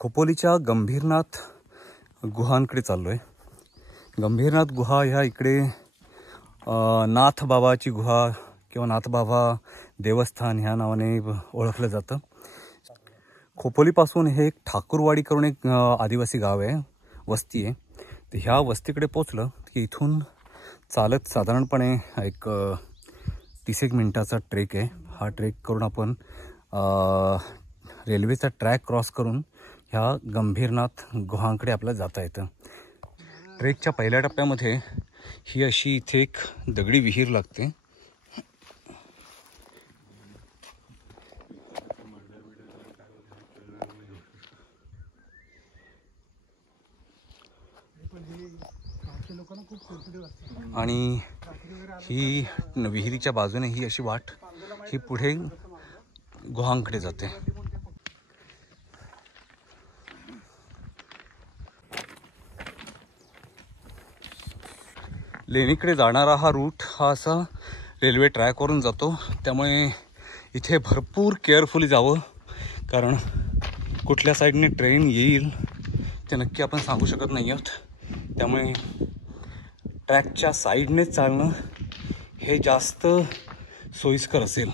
खोपोलीच्या गंभीरनाथ गुहांकडे चाललोय। गंभीरनाथ गुहा ह्या इकडे नाथ बाबाची गुहा किंवा नाथ बाबा देवस्थान ह्या नावाने ओळखलं जातं। खोपोलीपासून हे एक ठाकूरवाडी करून एक आदिवासी गाव आहे, वस्ती आहे। तर ह्या वस्तीकडे पोचलं की इथून चालत साधारणपणे एक 30 मिनिटाचा ट्रेक आहे। हा ट्रेक करून आपण रेल्वेचा ट्रॅक क्रॉस करून ह्या गंभीरनाथ गुहांकडे आपल्याला जाता येतं। ट्रेकच्या पहिल्या टप्प्यामध्ये ही अशी इथे एक दगडी विहीर लागते। आणि ही विहिरीच्या बाजूने ही अशी वाट ही पुढे गुहांकडे जाते। लेणीकडे जाणारा हा रूट हा असा रेल्वे ट्रॅकवरून जातो, त्यामुळे इथे भरपूर केअरफुली जावं, कारण कुठल्या साईडने ट्रेन येईल ते नक्की आपण सांगू शकत नाही आहोत। त्यामुळे ट्रॅकच्या साईडनेच चालणं हे जास्त सोयीस्कर असेल।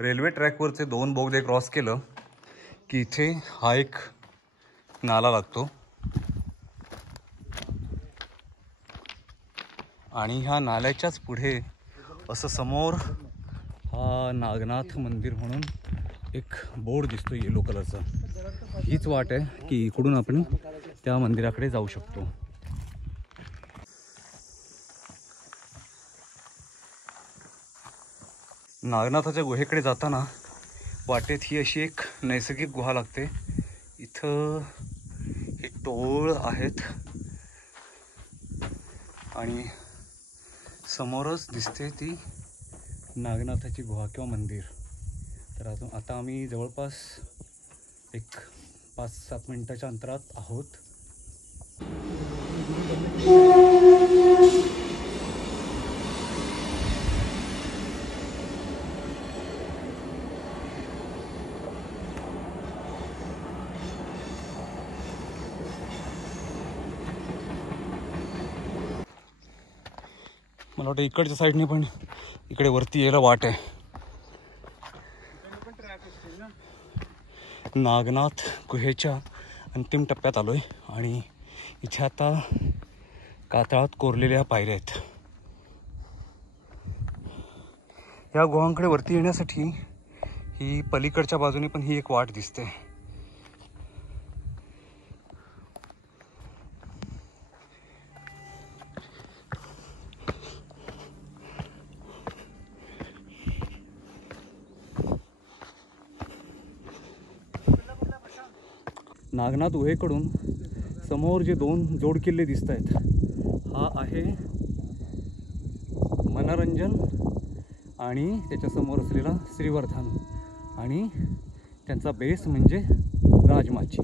रेल्वे ट्रॅकवरचे 2 बोगदे क्रॉस केलं की इथे हा एक नाला लागतो आणि ह्या नाल्याच्याच पुढे असं समोर हा नागनाथ मंदिर म्हणून एक बोर्ड दिसतो येलो कलरचा। हीच वाट आहे की इकडून आपण त्या मंदिराकडे जाऊ शकतो। नागनाथाच्या गुहेकडे जाताना वाटेत ही अशी एक नैसर्गिक गुहा लागते। इथं हे टोळ आहेत आणि समोरच दिसते ती नागनाथाची गुहा किंवा मंदिर। तर आता आम्ही जवळपास एक 5-7 मिनिटाच्या अंतरात आहोत। मला वाटतं इकडच्या साईडने पण इकडे वरती यायला वाट आहे। नागनाथ गुहेच्या अंतिम टप्प्यात आलोय आणि इथे आता कातळात कोरलेल्या पायऱ्या आहेत। या गुहांकडे वरती येण्यासाठी ही पलीकडच्या बाजूने पण ही एक वाट दिसते। नागनाथ गुहेकडून समोर जे 2 जोडकिल्ले दिसत आहेत, हा आहे मनोरंजन आणि त्याच्यासमोर असलेला श्रीवर्धन आणि त्यांचा बेस म्हणजे राजमाची।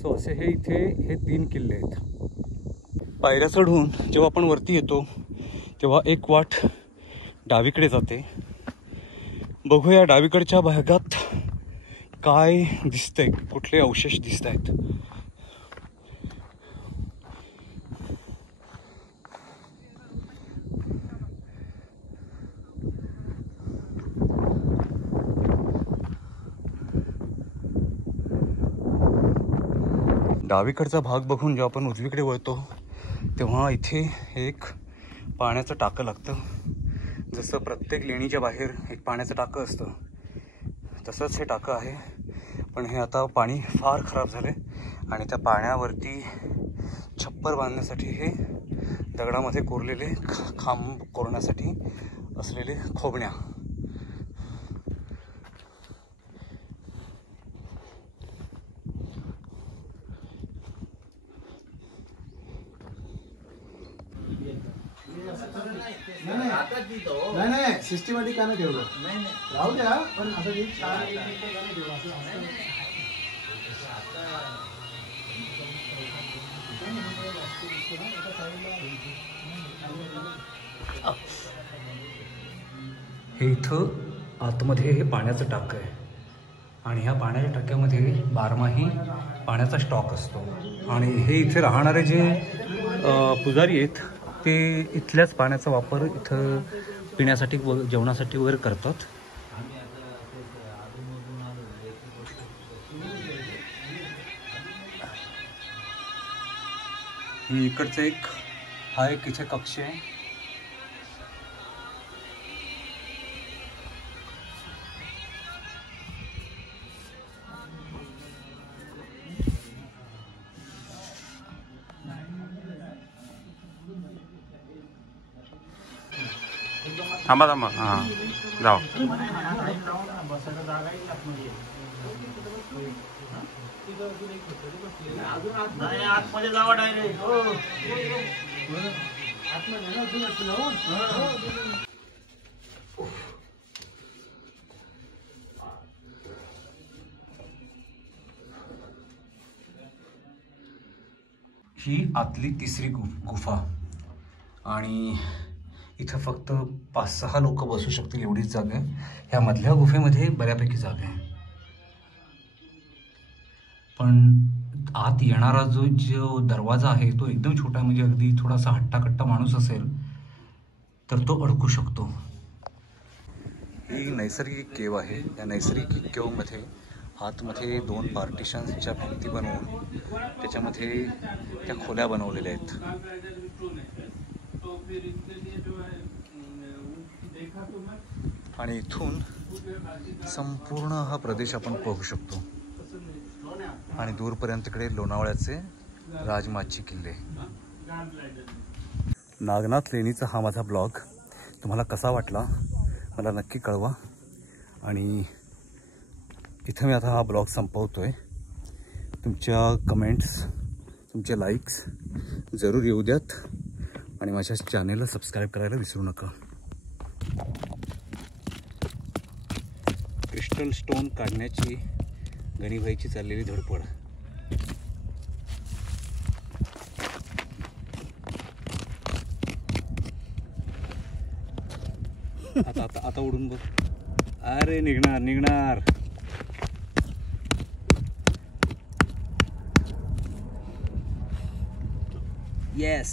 सो असे हे इथे हे 3 किल्ले आहेत। पायऱ्या चढून जेव्हा आपण वरती येतो तेव्हा एक वाट डावीकडे जाते। बघूया डावीकडच्या भागात काय दिसतंय, कुठले अवशेष दिसत आहेत। डावीकडचा भाग बघून जेव्हा आपण उजवीकडे वळतो तेव्हा इथे एक पाण्याचं टाकं लागतं। जसं प्रत्येक लेणीच्या बाहेर एक पाण्याचं टाकं असतं तसंच हे टाकं आहे, पण हे आता पाणी फार खराब झाले आणि त्या पाण्यावरती छप्पर बांधण्यासाठी हे दगडामध्ये कोरलेले खांब कोरण्यासाठी असलेले खोबण्या। नाही सिस्टमॅटिक का नाही ठेवलं, राहू द्या, पण असं एक 4 मिनिटं का नाही ठेवलं असं हे इथं आतमध्ये हे पाण्याचं टाकं आहे आणि ह्या पाण्याच्या टाक्यामध्ये बारमाही पाण्याचा स्टॉक असतो आणि हे इथे राहणारे जे पुजारी आहेत ते इथल्याच पाण्याचा वापर इथं पिण्यासाठी व जेवणासाठी वगैरे करतात. इकडचं हा एक इथे कक्ष आहे. थांबा थांबा हां जाऊ. आतमध्ये जावा डायरेक्ट. ही आतली तिसरी गुफा आणि इथं फक्त 5-6 लोक बसू शकतील एवढीच जागा आहे. ह्या मधल्या गुफेमध्ये बऱ्यापैकी जागा आहे पण आत येणारा जो दरवाजा आहे तो एकदम छोटा, म्हणजे अगदी थोडासा हट्टाकट्टा माणूस असेल तर तो अडकू शकतो. ही नैसर्गिक केव आहे. या नैसर्गिक केवमध्ये आतमध्ये 2 पार्टिशन्सच्या भिंती बनवून त्याच्यामध्ये त्या खोल्या बनवलेल्या आहेत आणि इथून संपूर्ण हा प्रदेश आपण पाहू शकतो आणि दूरपर्यंत इकडे लोणावळ्याचे राजमाची किल्ले. नागनाथ लेणीचा हा माझा ब्लॉग तुम्हाला कसा वाटला मला नक्की कळवा आणि इथं मी आता हा ब्लॉग संपवतोय. तुमच्या कमेंट्स, तुमचे लाईक्स जरूर येऊ द्यात आणि माझ्या चॅनेलला सबस्क्राईब करायला विसरू नका. क्रिस्टल स्टोन काढण्याची गणीभाईची चाललेली धडपड. आता आता आता उडून बघ. अरे निघणार. Yes,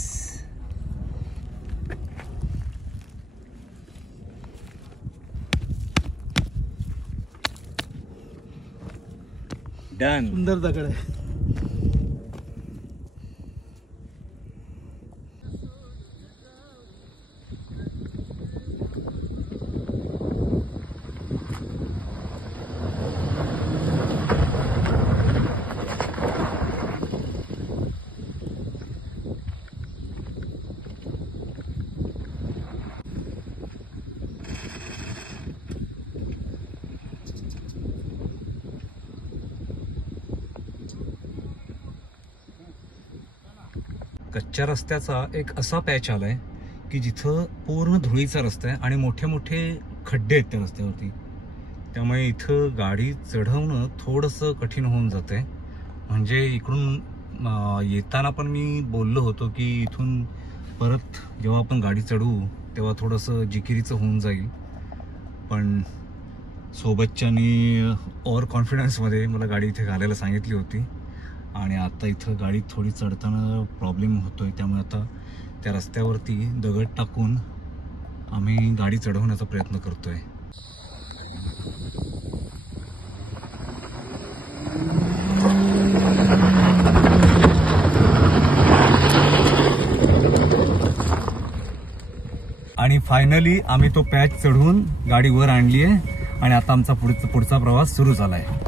done. सुंदर दगड आहे. कच्च्या रस्त्याचा एक असा पॅच आलाय की जिथं पूर्ण धुळीचा रस्ता आहे आणि मोठे मोठे खड्डे आहेत त्या रस्त्यावरती. त्यामुळे इथं गाडी चढवणं थोडंसं कठीण होऊन जातंय. म्हणजे इकडून येताना पण मी बोललो होतो की इथून परत जेव्हा आपण गाडी चढवू तेव्हा थोडंसं जिकिरीचं होऊन जाईल, पण सोबतच्यानी ओव्हर कॉन्फिडन्समध्ये मला गाडी इथे घालायला सांगितली होती आणि आता इथं गाडी थोडी चढताना प्रॉब्लेम होतोय. त्यामुळे आता त्या रस्त्यावरती दगड टाकून आम्ही गाडी चढवण्याचा प्रयत्न करतोय. आणि फायनली आम्ही तो पॅच चढवून गाडी वर आणली आहे आणि आता आमचा पुढचा प्रवास सुरू झाला आहे.